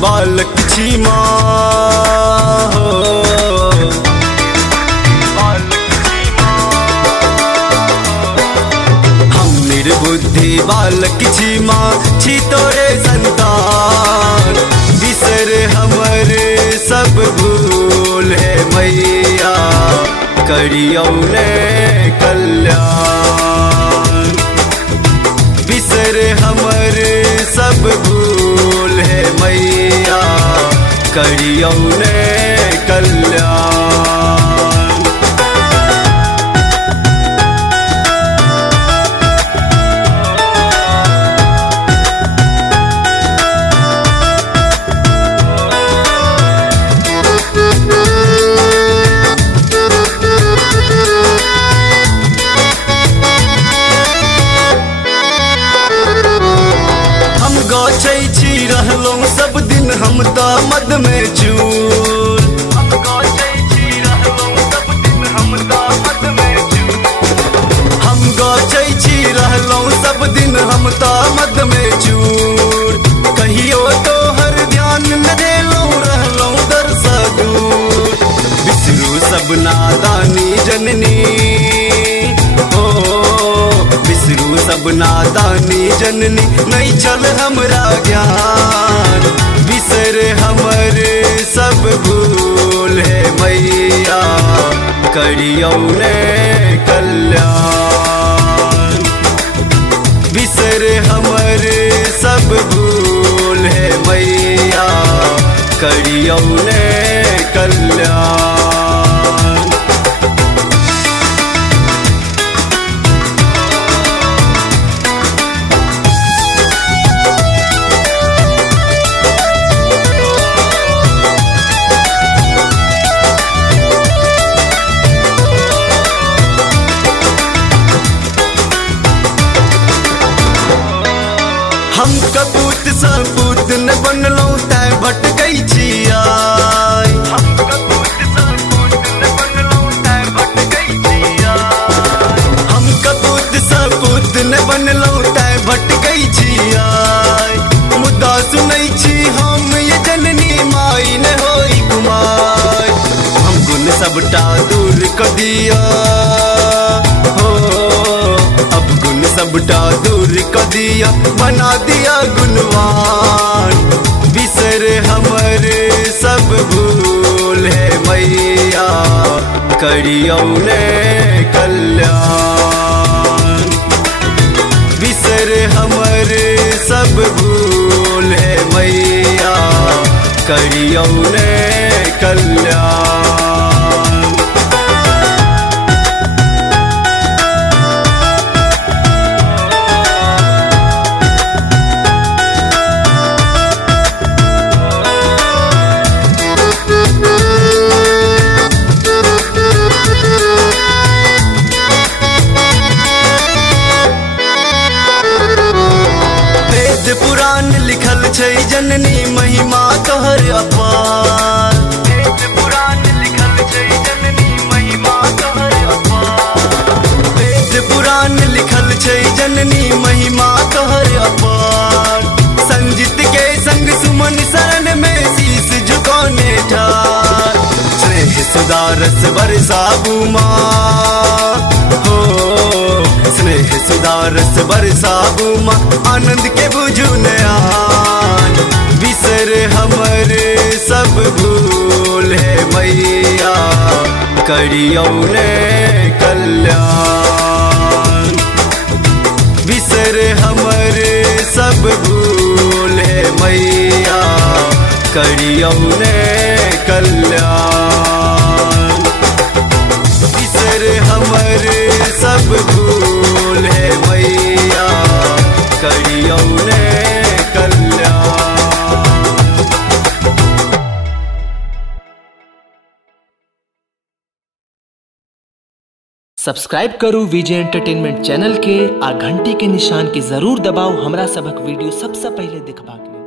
बालक छी माँ हम निर्बुद्धि बालक छी माँ छी तोरे संतान बिसर हमर सब भूल है मैया करियौ ने कल्याण बिसर हमर सब भूल है मैया करियौ ने कल्याण। रहलौं सब दिन हम त मद में चूर हम गछै छी रहलौं सब दिन हम त मद में चूर हम गछै छी रहलौं सब दिन हम त मद में चूर कहियो तो हर ध्यान न देलौं रहलौं दर स दूर बिसरू सब नादानी जननी बिसरू सब नादानी जननी नहीं चल हमरा ज्ञान बिसर हमर सब भूल है मैया करियौ ने कल्याण बिसर हमर सब भूल है मैया करियौ ने कल्याण। हम कपूत सपूत न बनलौं तैं भटकै छियै हम कपूत सपूत न बनलौं तैं भटकै छियै हम कपूत सपूत न बनलौं तैं भटकै छियै मुद्दा सुनै छी हम ये जननी माई न होई कुमार हम गुण सबटा दूर क दिया अब गुण सबटा दूर क दिया बना दिया गुणवान बिसर हमर सब भूल है मैया करियौ ने कल्याण बिसर हमर सब भूल है मैया करियौ ने कल्याण। पुराण लिखल छै जननी महिमा तोहर अपार वेद पुराण लिखल छै जननी महिमा तोहर अपार वेद पुराण लिखल छै जननी महिमा तोहर अपार संजित के संग सुमन शरण में शीश झुकाने ठार स्नेह सुदारस बरसाबू माँ हो स्नेह सुदारस बरसाबू माँ आनंद के बुझू नयान बिसर हमर सब भूल है मैया करियौ ने कल्याण बिसर हमर सब भूल है मैया करियौ ने कल्याण बिसर हमर सब भूल है मैया करियौ ने कल्याण। सब्सक्राइब करू विजय एंटरटेनमेंट चैनल के आ घंटी के निशान के जरूर दबाओ हमरा सबक वीडियो सबसे पहले देखबाक लेल।